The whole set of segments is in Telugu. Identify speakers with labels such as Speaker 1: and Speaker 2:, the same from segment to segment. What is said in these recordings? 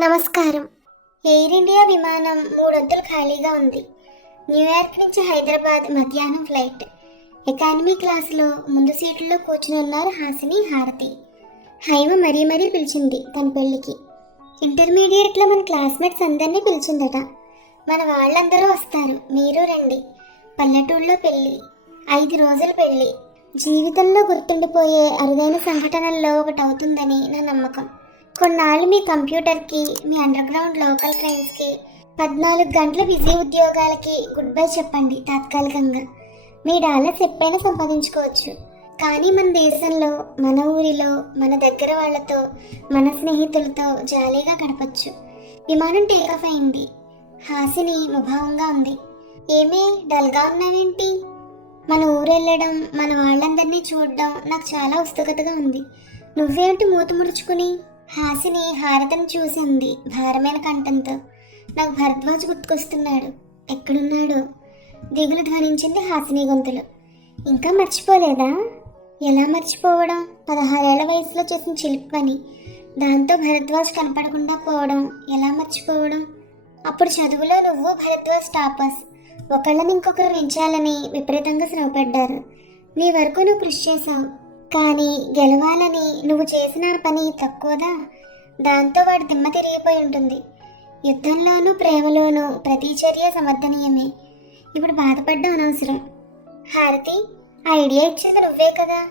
Speaker 1: నమస్కారం. ఎయిర్ ఇండియా విమానం మూడొంతులు ఖాళీగా ఉంది. న్యూయార్క్ నుంచి హైదరాబాద్ మధ్యాహ్నం ఫ్లైట్. ఎకానమీ క్లాసులో ముందు సీట్లో కూర్చుని ఉన్నారు హాసిని హారతి. హైమ మరీ మరీ పిలిచింది తన పెళ్ళికి. ఇంటర్మీడియట్లో మన క్లాస్మేట్స్ అందరినీ పిలిచిందట. మన వాళ్ళందరూ వస్తారు. మీరు రండి. పల్లెటూళ్ళలో పెళ్ళి. ఐదు రోజుల పెళ్ళి. జీవితంలో గుర్తుండిపోయే అరుదైన సంఘటనల్లో ఒకటి అవుతుందని నా నమ్మకం. కొన్నాళ్ళు మీ కంప్యూటర్కి మీ అండర్ గ్రౌండ్ లోకల్ ట్రైన్స్కి పద్నాలుగు గంటల బిజీ ఉద్యోగాలకి గుడ్ బై చెప్పండి తాత్కాలికంగా. మీ డాలర్స్ ఎప్పుడైనా సంపాదించుకోవచ్చు. కానీ మన దేశంలో మన ఊరిలో మన దగ్గర వాళ్ళతో మన స్నేహితులతో జాలీగా గడపచ్చు. విమానం టేకాఫ్ అయింది. హాసిని ముభావంగా ఉంది. ఏమే డల్గా ఉన్నావేంటి? మన ఊరు వెళ్ళడం మన వాళ్ళందరినీ చూడడం నాకు చాలా ఉత్సుకతగా ఉంది. నువ్వేంటి మూత ముడుచుకుని? హాసిని హారతను చూసింది భారమైన కంఠంతో. నాకు భరద్వాజ్ గుర్తుకొస్తున్నాడు. ఎక్కడున్నాడు? దిగులు ధ్వనించింది హాసిని గొంతులు. ఇంకా మర్చిపోలేదా? ఎలా మర్చిపోవడం? పదహారేళ్ళ వయసులో చేసిన చిలిపి పని. దాంతో భరద్వాజ్ కనపడకుండా పోవడం. ఎలా మర్చిపోవడం? అప్పుడు చదువులో నువ్వు భరద్వాజ్ టాపర్స్. ఒకళ్ళని ఇంకొకరు పెంచాలని విపరీతంగా శ్రమపడ్డారు. నీ వరకు నువ్వు కృషి చేశావు. కానీ గెలవాలని నువ్వు చేసిన పని తక్కువదా? దాంతో వాడి దిమ్మ తిరిగిపోయి ఉంటుంది. యుద్ధంలోనూ ప్రేమలోనూ ప్రతి చర్య సమర్థనీయమే. ఇప్పుడు బాధపడ్డం అనవసరం. హారతి ఆ ఐడియా ఇచ్చేది నువ్వే కదా?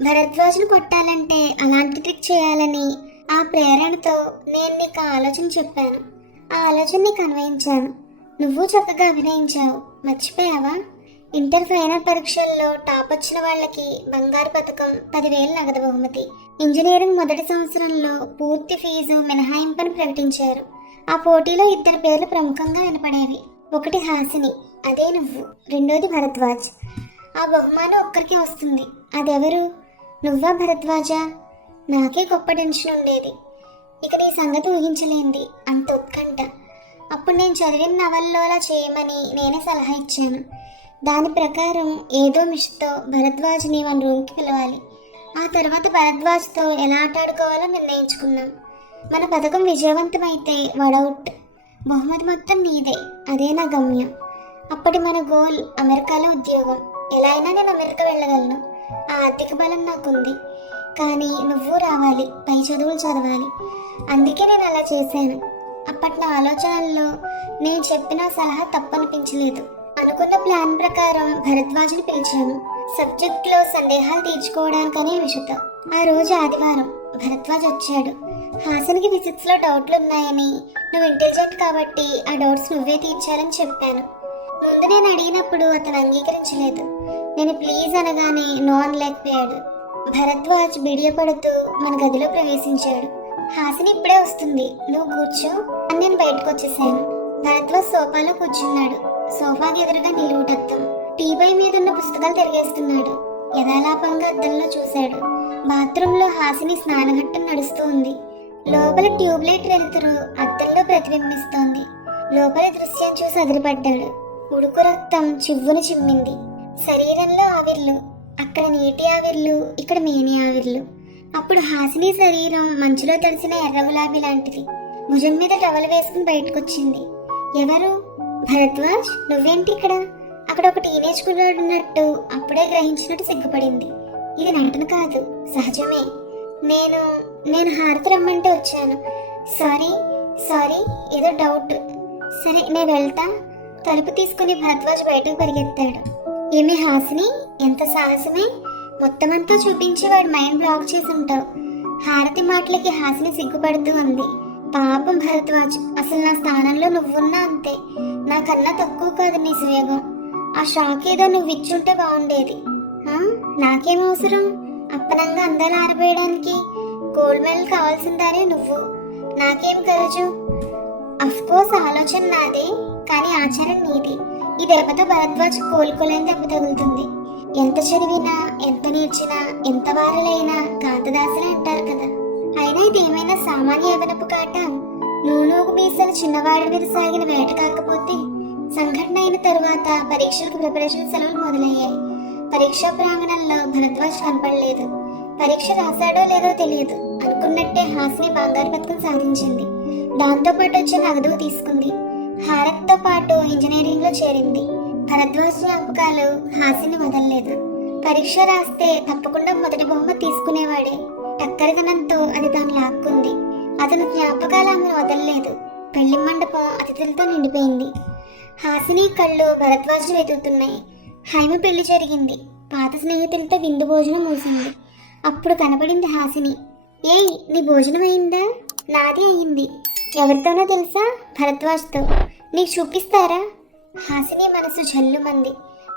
Speaker 1: భరద్వాజను కొట్టాలంటే అలాంటి ట్రిక్ చేయాలని ఆ ప్రేరణతో నేను నీకు ఆ ఆలోచన చెప్పాను. ఆ ఆలోచన నీకు అన్వయించాను నువ్వు చక్కగా అభినయించావు. మర్చిపోయావా? ఇంటర్ ఫైనల్ పరీక్షల్లో టాప్ వచ్చిన వాళ్ళకి బంగారు పథకం పదివేలు నగదు బహుమతి. ఇంజనీరింగ్ మొదటి సంవత్సరంలో పూర్తి ఫీజు మినహాయింపును ప్రకటించారు. ఆ పోటీలో ఇద్దరు పేర్లు ప్రముఖంగా వినపడేవి. ఒకటి హాసిని అదే నువ్వు రెండోది భరద్వాజ్. ఆ బహుమానం ఒక్కరికి వస్తుంది. అదెవరు? నువ్వా భరద్వాజా? నాకే గొప్ప టెన్షన్ ఉండేది. ఇక నీ సంగతి ఊహించలేంది అంత ఉత్కంఠ. అప్పుడు నేను చదివిన నవల్లోలా చేయమని నేనే సలహా ఇచ్చాను. దాని ప్రకారం ఏదో మిషతో భరద్వాజ్ని మన రూమ్కి పిలవాలి. ఆ తర్వాత భరద్వాజ్తో ఎలా ఆటాడుకోవాలో నిర్ణయించుకున్నాం మన పథకం విజయవంతమైతే వడౌట్ బహుమతి మొత్తం నీదే అదే నా గమ్యం. అప్పటి మన గోల్ అమెరికాలో ఉద్యోగం. ఎలా అయినా నేను అమెరికా వెళ్ళగలను. ఆ ఆర్థిక బలం నాకుంది. కానీ నువ్వు రావాలి పై చదువులు చదవాలి. అందుకే నేను అలా చేశాను. అప్పటి నా ఆలోచనల్లో నేను చెప్పిన సలహా తప్పనిపించలేదు. అనుకున్న ప్లాన్ ప్రకారం భరద్వాజ్ని పిలిచాను. సబ్జెక్ట్లో సందేహాలు తీర్చుకోవడానికనే విషుత. ఆ రోజు ఆదివారం భరద్వాజ్ వచ్చాడు. హాసన్కి ఫిజిక్స్లో డౌట్లు ఉన్నాయని నువ్వు ఇంటెలిజెంట్ కాబట్టి ఆ డౌట్స్ నువ్వే తీర్చాలని చెప్పాను. ముందు నేను అడిగినప్పుడు అతను అంగీకరించలేదు. నేను ప్లీజ్ అనగానే నో అనలేకపోయాడు. భరద్వాజ్ బిడియపడుతూ మన గదిలో ప్రవేశించాడు. హాసిని ఇప్పుడే వస్తుంది. నువ్వు కూర్చో. అని నేను బయటకు వచ్చేసాను భరద్వాజ్ సోఫాలో కూర్చున్నాడు. సోఫాకి ఎదురుగా నిలువుటత్తం. టీపై మీద ఉన్న పుస్తకాలు తిరిగేస్తున్నాడు. యథాలాపంగా అద్దంలో చూశాడు. బాత్రూంలో హాసిని స్నానఘట్టం నడుస్తూ ఉంది లోపల ట్యూబ్లైట్ వెలుతురు అద్దంలో ప్రతిబింబిస్తోంది. లోపల దృశ్యం చూసి అదిరిపడ్డాడు. ఉడుకు రక్తం చివ్వును చిమ్మింది. శరీరంలో ఆవిర్లు. అక్కడ నీటి ఆవిర్లు ఇక్కడ మేని ఆవిర్లు. అప్పుడు హాసిని శరీరం మంచులో తడిసిన ఎర్ర గులాబీ లాంటిది. భుజం మీద టవల్ వేసుకుని బయటకొచ్చింది. ఎవరు? భరద్వాజ్ నువ్వేంటి ఇక్కడ? అక్కడ ఒక టీనేజ్ కుర్రాడు ఉన్నట్టు అప్పుడే గ్రహించినట్టు సిగ్గుపడింది. ఇది నటన కాదు సహజమే. నేను నేను హారతి రమ్మంటే వచ్చాను. సారీ సారీ ఏదో డౌట్. సరే నేను వెళ్తా. తలుపు తీసుకుని భరద్వాజ్ బయటకు పరిగెత్తాడు. ఏమి హాసిని ఎంత సాహసమే. మొత్తం అంతా చూపించి వాడు మైండ్ బ్లాక్ చేసి ఉంటావు హారతి మాటలకి హాసిని సిగ్గుపడుతూ ఉంది. పాపం భరద్వాజ్. అసలు నా స్థానంలో నువ్వున్నా అంతే. నాకన్నా తక్కువ కాదు నీ స్వేగం ఆ షాక్ ఏదో నువ్వు ఇచ్చుంటే బాగుండేది. ఆ? నాకేం అవసరం? అప్పనంగా అందాలు ఆరబోయడానికి గోల్డ్ మెడల్ కావాల్సిందానే నువ్వు. నాకేం కరుజు? అఫ్ కోర్స్ ఆలోచన నాదే కానీ ఆచారం నీది. ఈ దెబ్బతో భరద్వాజ్ కోలుకోలేని దెబ్బ తగులుతుంది. ఎంత చదివినా ఎంత నేర్చినా ఎంత వారలైనా కాంతదాసులే అంటారు కదా. అయినా ఇది ఏమైనా సామాన్య అదనపు కాట? నూనూగు మీసాలు చిన్నవాడి మీద సాగిన వేట కాకపోతే సంఘటన అయిన తరువాత పరీక్షలకు ప్రిపరేషన్ సెలవులు మొదలయ్యాయి. పరీక్షా ప్రాంగణంలో భరద్వాజ్ కనపడలేదు. పరీక్ష రాశాడో లేదో తెలియదు. అనుకున్నట్టే హాసిని బంగారు పథకం సాధించింది. దాంతో పాటు వచ్చే నగదు తీసుకుంది. హారత్తో పాటు ఇంజనీరింగ్లో చేరింది. భరద్వాజ్ జ్ఞాపకాలు హాసిని వదలలేదు. పరీక్ష రాస్తే తప్పకుండా మొదటి బొమ్మ తీసుకునేవాడే. టక్కరితనంతో అది దాన్ని లాక్కుంది. అతను జ్ఞాపకాలు ఆమెను వదలలేదు. పెళ్ళి మండపం అతిథులతో నిండిపోయింది. హాసిని కళ్ళు భరద్వాజులు వెతుకుతున్నాయి హైమ పెళ్ళి జరిగింది. పాత స్నేహితులతో విందు భోజనం మూసింది అప్పుడు కనపడింది హాసిని. ఏయ్ నీ భోజనం అయిందా? నాది అయింది. ఎవరితోనో తెలుసా? భరద్వాజ్తో. నీకు చూపిస్తారా? హాసిని మనసు జల్లుమంది.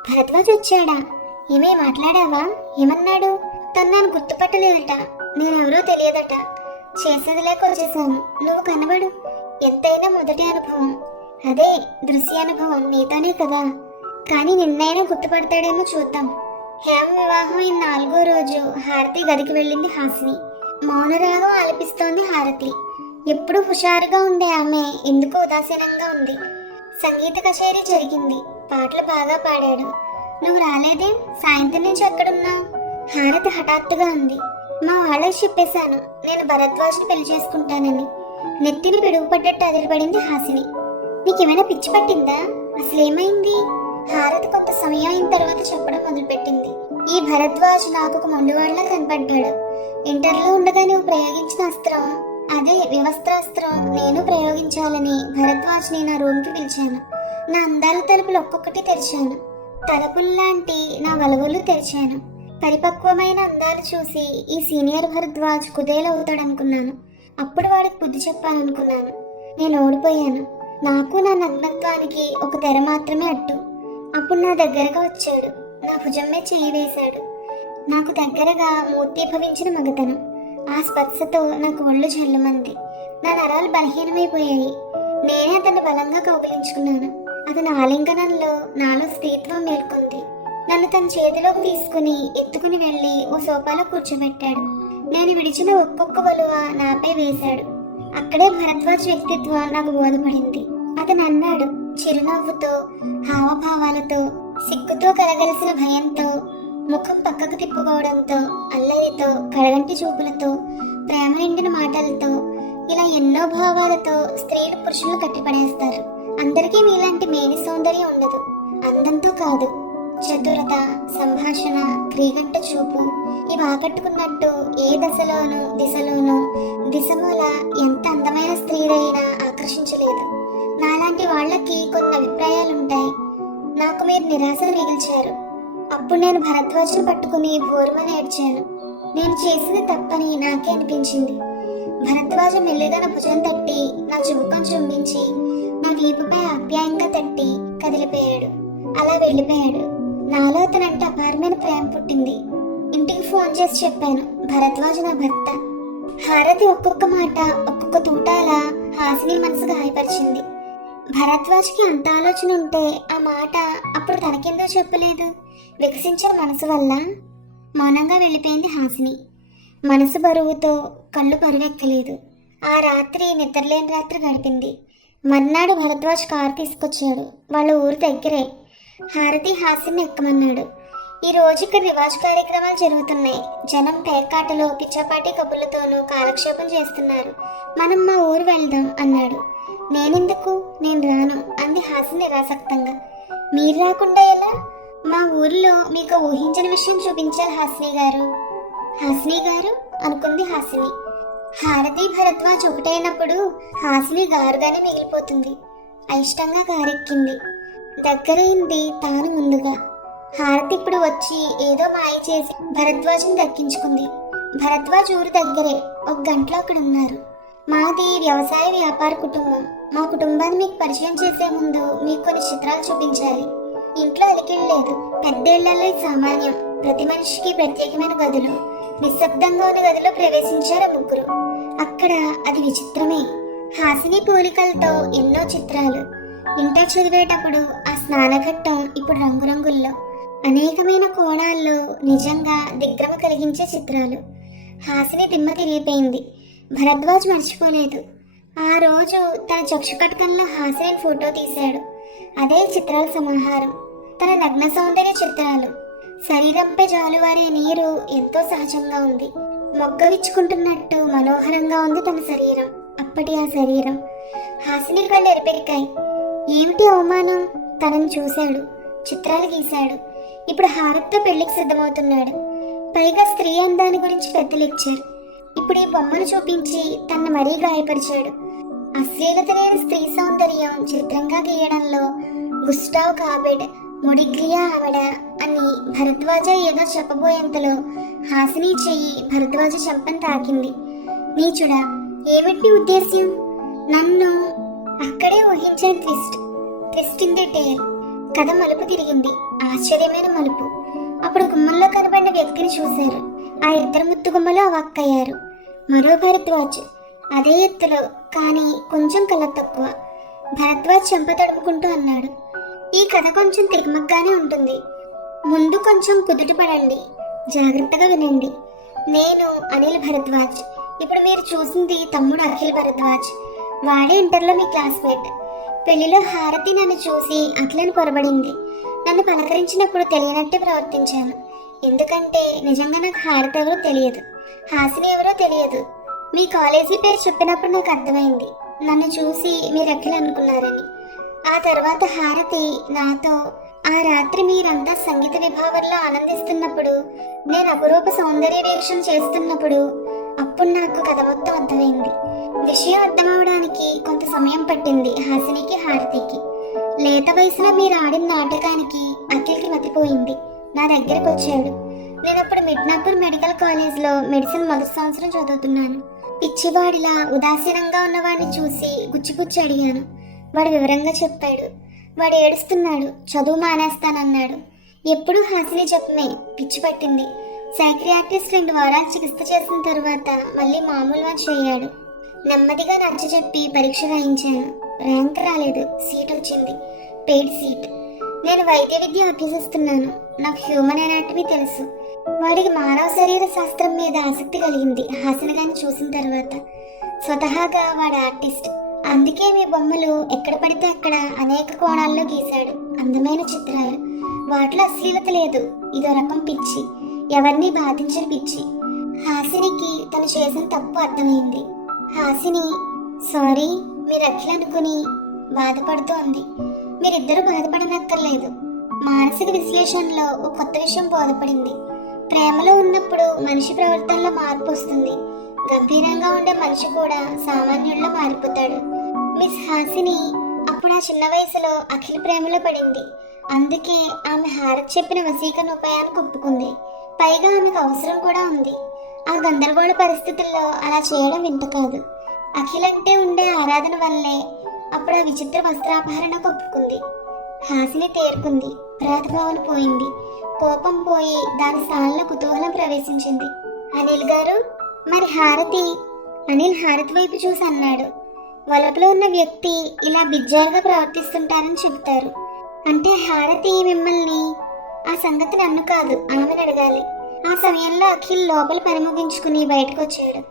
Speaker 1: భరద్వాజ్ వచ్చాడా? ఏమే మాట్లాడావా? ఏమన్నాడు? తను నన్ను గుర్తుపట్టలేదట. నేనెవరో తెలియదట. చేసేది లేక వచ్చేసాను. నువ్వు కనబడు. ఎంతైనా మొదటి అనుభవం. అదే దృశ్యానుభవం నీతోనే కదా. కానీ నిన్నైనా గుర్తుపడతాడేమో చూద్దాం. హేమ వివాహం అయిన నాలుగో రోజు హారతి గదికి వెళ్ళింది హాసిని. మౌనరాగం ఆలపిస్తోంది హారతి. ఎప్పుడు హుషారుగా ఉండే ఆమె ఎందుకు ఉదాసీనంగా ఉంది? సంగీత కచేరీ జరిగింది. పాటలు బాగా పాడాడు. నువ్వు రాలేదే? సాయంత్రం నుంచి ఎక్కడున్నావు? హారతి హఠాత్తుగా ఉంది. మా వాళ్ళకి చెప్పేశాను. నేను భరద్వాజ్ని పెళ్ళి చేసుకుంటానని. నెత్తిని పిడుగుపడ్డట్టు అదిరిపడింది హాసిని. నీకేమైనా పిచ్చి పట్టిందా? అసలు ఏమైంది హారతి కొంత సమయం అయిన తర్వాత చెప్పడం మొదలుపెట్టింది. ఈ భరద్వాజ్ నాకు ఒక మొండివాళ్ళ కనపడ్డాడు. ఇంటర్లో ఉండగా నువ్వు ప్రయోగించిన అస్త్రం. అదే వివస్త్రాస్త్రం నేను ప్రయోగించాలని భరద్వాజ్ని నా రూమ్కి పిలిచాను. నా అందాల తలుపులు ఒక్కొక్కటి తెరిచాను. తలుపుల్లాంటి నా వలవులు తెరిచాను. పరిపక్వమైన అందాలు చూసి ఈ సీనియర్ భరద్వాజ్ కుదేలవుతాడనుకున్నాను. అప్పుడు వాడికి బుద్ధి చెప్పాలనుకున్నాను. నేను ఓడిపోయాను. నాకు నా నగ్నత్వానికి ఒక తెర మాత్రమే అట్టు. అప్పుడు నా దగ్గరగా వచ్చాడు. నా భుజమ్మే చేయి వేశాడు. నాకు దగ్గరగా మూర్తీభవించిన మగతనం. ఆ స్పర్శతో నాకు ఒళ్ళు జల్లుమంది. నా నరాలు బలహీనమైపోయాయి. నేనే అతన్ని బలంగా కౌగిలించుకున్నాను. అతని ఆలింగనంలో నాలో స్త్రీత్వం మేల్కొంది. నన్ను తన చేతిలోకి తీసుకుని ఎత్తుకుని వెళ్ళి ఓ సోఫాలో కూర్చోబెట్టాడు. నేను విడిచిన ఒక్కొక్క వలువ నాపై వేశాడు. అక్కడే భరద్వాజ్ వ్యక్తిత్వం నాకు బోధపడింది. అతను అన్నాడు చిరునవ్వుతో హావభావాలతో సిగ్గుతో కలగలిసిన భయంతో ముఖం పక్కకు తిప్పుకోవడంతో అల్లరితో కడగంటి చూపులతో ప్రేమ నిండిన మాటలతో ఇలా ఎన్నో భావాలతో స్త్రీలు పురుషులు కట్టిపడేస్తారు. అందరికీ మీలాంటి మేని సౌందర్యం ఉండదు. అందంతో కాదు. చతురత సంభాషణ క్రీగంట చూపు. ఇవి ఆకట్టుకున్నట్టు ఏ దశలోనూ దిశలోనూ దిశమూల ఎంత అందమైన స్త్రీలైనా ఆకర్షించలేదు. నాలాంటి వాళ్ళకి కొన్ని అభిప్రాయాలుంటాయి. నాకు మీరు నిరాశ మిగిల్చారు. అప్పుడు నేను భరద్వాజను పట్టుకుని బోరుమని ఏడ్చాను. నేను చేసింది తప్పని నాకే అనిపించింది. భరద్వాజ మెల్లిగా నా భుజం తట్టి నా చుబుకం చుంబించి నా వీపుపై ఆప్యాయంగా తట్టి కదిలిపోయాడు. అలా వెళ్ళిపోయాడు. నాలో అతనంటే మీద ప్రేమ పుట్టింది. ఇంటికి ఫోన్ చేసి చెప్పాను భరద్వాజ్ నా భర్త. హారతి ఒక్కొక్క మాట ఒక్కొక్క తూటాల హాసిని మనసు గాయపరిచింది భరద్వాజ్కి అంత ఆలోచన ఉంటే ఆ మాట అప్పుడు తనకెందో చెప్పలేదు? వికసించిన మనసు వల్ల మౌనంగా వెళ్ళిపోయింది హాసిని. మనసు బరువుతో కళ్ళు పరువెక్కలేదు ఆ రాత్రి నిద్రలేని రాత్రి గడిపింది. మర్నాడు భరద్వాజ్ కారు తీసుకొచ్చాడు. వాళ్ళ ఊరు దగ్గరే హారతి హాస్యం ఎక్కమన్నాడు. ఈ రోజు ఇక్కడ రివాజ్ కార్యక్రమాలు జరుగుతున్నాయి. జనం పేకాటలో పిచ్చపాటి కబుర్లతోనూ కాలక్షేపం చేస్తున్నారు. మనం మా ఊరు వెళ్దాం అన్నాడు. నేనెందుకు? నేను రాను అంది హాసిని నిరాసక్తంగా. మీరు రాకుండా ఎలా? మా ఊరిలో మీకు ఊహించిన విషయం చూపించారు హాసిని గారు. హాసిని గారు? అనుకుంది హాసిని హారతి భరద్వాజ్ ఒకటైనప్పుడు హాసిని గారుగానే మిగిలిపోతుంది. అయిష్టంగా గారెక్కింది. దగ్గరైంది తాను ముందుగా. హారతి ఇప్పుడు వచ్చి ఏదో మాయ చేసి భరద్వాజం దక్కించుకుంది. భరద్వాజ్ ఊరు దగ్గరే ఒక గంటలో అక్కడ ఉన్నారు. మాది వ్యవసాయ వ్యాపార కుటుంబం. మా కుటుంబాన్ని మీకు పరిచయం చేసే ముందు మీకు కొన్ని చిత్రాలు చూపించాలి. ఇంట్లో అలికిడి లేదు. పెద్దేళ్ళలో సామాన్యం ప్రతి మనిషికి ప్రత్యేకమైన గదులు. నిశ్శబ్దంగా ఉన్న గదిలో ప్రవేశించారు ముగ్గురు. అక్కడ అది విచిత్రమే. హాసిని పోలికలతో ఎన్నో చిత్రాలు. ఇంటర్ చదివేటప్పుడు ఆ స్నానఘట్టం ఇప్పుడు రంగురంగుల్లో. అనేకమైన కోణాల్లో నిజంగా దిగ్భ్రమ కలిగించే చిత్రాలు. హాసిని దిమ్మ తిరిగిపోయింది. భరద్వాజ్ మర్చిపోలేదు. ఆ రోజు తన చక్షుకటకంలో హాసిని ఫోటో తీశాడు. అదే చిత్రాల సమాహారం. తన నగ్న సౌందర్య చిత్రాలు. శరీరంపై జాలువారే నీరు ఎంతో సహజంగా ఉంది. మొగ్గ విచ్చుకుంటున్నట్టు మనోహరంగా ఉంది తన శరీరం. అప్పటి ఆ శరీరం. హాసిని కళ్ళు ఎరిపెరికాయి. ఏమిటి అవమానం? తనని చూశాడు చిత్రాలు గీశాడు. ఇప్పుడు హారత్తో పెళ్ళికి సిద్ధమవుతున్నాడు. పైగా స్త్రీ అందాన్ని గురించి పెద్ద లెక్చర్ ఇప్పుడు ఈ బొమ్మను చూపించి తన్ను మరీ గాయపరిచాడు. అశ్లీలత లేని స్త్రీ సౌందర్యం చిత్రంగా గీయడంలో గుస్టావ్ కాబెడ్ ముడిగ్లియా ఆవిడ అని భరద్వాజ ఏదో చెప్పబోయేంతలో హాసిని చెయ్యి భరద్వాజ చెంపని తాకింది. నీచుడా ఏమిటి ఉద్దేశ్యం? నన్ను అక్కడే ఊహించాను twist. Twist in the tale కథ మలుపు తిరిగింది. ఆశ్చర్యమైన మలుపు. అప్పుడు గుమ్మంలో కనబడిన వ్యక్తిని చూశారు. ఆ ఇద్దరు ముత్తు గుమ్మలో అవాక్కయ్యారు మరో భరద్వాజ్. అదే ఎత్తులో కానీ కొంచెం కల తక్కువ. భరద్వాజ్ చెంప తడుముకుంటూ అన్నాడు. ఈ కథ కొంచెం తికమగ్గానే ఉంటుంది. ముందు కొంచెం కుదుటపడండి జాగ్రత్తగా వినండి. నేను అనిల్ భరద్వాజ్. ఇప్పుడు మీరు చూసింది తమ్ముడు అఖిల్ భరద్వాజ్. వాడే ఇంటర్లో మీ క్లాస్మేట్. పెళ్ళిలో హారతి నన్ను చూసి అట్లని పొరబడింది నన్ను పలకరించినప్పుడు తెలియనట్టే ప్రవర్తించాను. ఎందుకంటే నిజంగా నాకు హారతి ఎవరో తెలియదు. హాసిని ఎవరో తెలియదు. మీ కాలేజీ పేరు చెప్పినప్పుడు నాకు అర్థమైంది. నన్ను చూసి మీరు ఎట్లా అనుకున్నారని. ఆ తర్వాత హారతి నాతో ఆ రాత్రి మీరంతా సంగీత విభావర్లో ఆనందిస్తున్నప్పుడు నేను అపురూప సౌందర్య వీక్షణ చేస్తున్నప్పుడు అప్పుడు నాకు కథ మొత్తం అర్థమైంది. విషయం అర్థమవడానికి కొంత సమయం పట్టింది హాసినికి హారతికి. లేత వయసులో మీరు ఆడిన నాటకానికి అఖిల్కి మతిపోయింది. నా దగ్గరకు వచ్చాడు. నేను అప్పుడు మిడ్నాపూర్ మెడికల్ కాలేజ్లో మెడిసిన్ మొదటి సంవత్సరం చదువుతున్నాను. పిచ్చివాడిలా ఉదాసీనంగా ఉన్నవాడిని చూసి గుచ్చిపుచ్చి అడిగాను. వాడు వివరంగా చెప్పాడు. వాడు ఏడుస్తున్నాడు చదువు మానేస్తానన్నాడు. ఎప్పుడూ హాసిని చెప్పమే పిచ్చి పట్టింది. సైక్రియాట్రిస్ట్ రెండు వారాలు చికిత్స చేసిన తర్వాత మళ్ళీ మామూలు మనిషి అయ్యాడు. నెమ్మదిగా నచ్చ చెప్పి పరీక్ష రాయించాను. ర్యాంక్ రాలేదు సీట్ వచ్చింది. Paid seat. నేను వైద్య విద్య అభ్యసిస్తున్నాను. నాకు హ్యూమన్ అనాటమీ తెలుసు. వాడికి మానవ శరీర శాస్త్రం మీద ఆసక్తి కలిగింది హాసన గారిని చూసిన తర్వాత. స్వతహాగా వాడు ఆర్టిస్ట్. అందుకే మీ బొమ్మలు ఎక్కడ పడితే అక్కడ అనేక కోణాల్లో గీశాడు. అందమైన చిత్రాలు. వాటిలో అశ్లీలత లేదు. ఇదో రకం పిచ్చి. ఎవరిని బాధించిన పిచ్చి. హాసినికి తను చేసిన తప్పు అర్థమైంది. హాసిని సారీ మీరు అట్లనుకుని బాధపడుతూ బాధపడుతోంది మీరిద్దరూ బాధపడనక్కర్లేదు. మానసిక విశ్లేషణలో ఒక కొత్త విషయం బోధపడింది. ప్రేమలో ఉన్నప్పుడు మనిషి ప్రవర్తనలో మార్పు వస్తుంది. గంభీరంగా ఉండే మనిషి కూడా సామాన్యుల్లో మారిపోతాడు. మిస్ హాసిని అప్పుడు ఆ చిన్న వయసులో అఖిల ప్రేమలో పడింది. అందుకే ఆమె హారత్ చెప్పిన వసీకరణ ఉపాయాన్ని ఒప్పుకుంది పైగా ఆమెకు అవసరం కూడా ఉంది. ఆ గందరగోళ పరిస్థితుల్లో అలా చేయడం వింత కాదు. అఖిలంటే ఉండే ఆరాధన వల్లే అప్పుడు ఆ విచిత్ర వస్త్రాపహరణ ఒప్పుకుంది హాసిని తేరుకుంది. ప్రాతభావన పోయింది. కోపం పోయి దాని స్థానంలో కుతూహలం ప్రవేశించింది. అనిల్ గారు మరి హారతి అనిల్ హారతి వైపు చూసి అన్నాడు. వలపులో ఉన్న వ్యక్తి ఇలా బిజ్జారుగా ప్రవర్తిస్తుంటారని చెబుతారు. అంటే హారతి మిమ్మల్ని ఆ సంగతి నన్ను కాదు ఆమెను అడగాలి. ఆ సమయంలో అఖిల్ లోపల పని ముగించుకుని బయటకు వచ్చాడు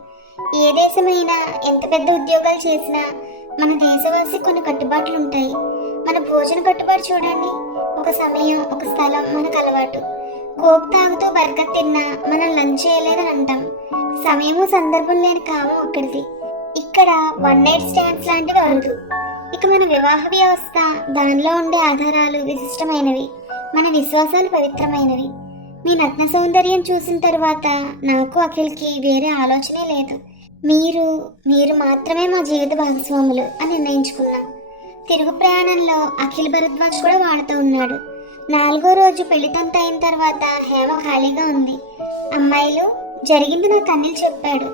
Speaker 1: ఏ దేశమైనా ఎంత పెద్ద ఉద్యోగాలు చేసినా మన దేశవాసి కొన్ని కట్టుబాట్లు ఉంటాయి మన భోజన కట్టుబాటు చూడండి. ఒక సమయం ఒక స్థలం మనకు అలవాటు. కోక్ తాగుతూ బర్గర్ తిన్నా మనం లంచ్ చేయలేదని అంటాం సమయము సందర్భం లేని కామం ఒక్కడిది. ఇక్కడ వన్ నైట్ స్టాండ్స్ లాంటివి ఉండదు. ఇక మన వివాహ వ్యవస్థ దానిలో ఉండే ఆధారాలు విశిష్టమైనవి మన విశ్వాసాలు పవిత్రమైనవి. మీ నగ్న సౌందర్యం చూసిన తర్వాత నాకు అఖిల్కి వేరే ఆలోచనే లేదు. మీరు మీరు మాత్రమే మా జీవిత భాగస్వాములు అని నిర్ణయించుకున్నాం. తిరుగు ప్రయాణంలో అఖిల్ భరద్వాజ్ కూడా వాడుతూ ఉన్నాడు. నాలుగో రోజు పెళ్ళితంత అయిన తర్వాత హేమ ఖాళీగా ఉంది. అమ్మాయిలు జరిగింది నాకు అన్నీ చెప్పాడు.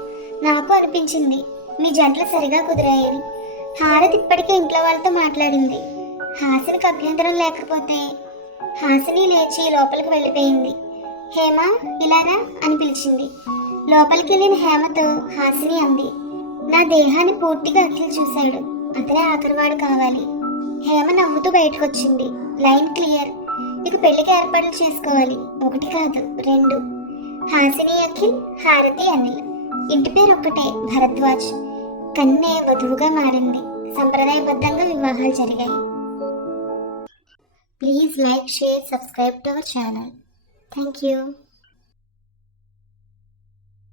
Speaker 1: నాకు అనిపించింది మీ జంటలు సరిగా కుదిరాయని హారతి ఇప్పటికే ఇంట్లో వాళ్ళతో మాట్లాడింది. హాసినికి అభ్యంతరం లేకపోతే హాసిని లేచి లోపలికి వెళ్ళిపోయింది. హేమ ఇలారా అని పిలిచింది. లోపలికి వెళ్ళిన హేమతో హాసిని అంది. నా దేహాన్ని పూర్తిగా అఖిల్ చూశాడు. అతనే ఆఖరివాడు కావాలి. హేమ నవ్వుతూ బయటకొచ్చింది. Line clear. ఇక పెళ్ళికి ఏర్పాట్లు చేసుకోవాలి. ఒకటి కాదు రెండు. హాసిని అఖిల్ హారతి అనిల్. ఇంటి పేరు ఒక్కటే భరద్వాజ్. కన్నే వధువుగా మారింది. సంప్రదాయబద్ధంగా వివాహాలు జరిగాయి. Please like share subscribe to our channel. Thank you.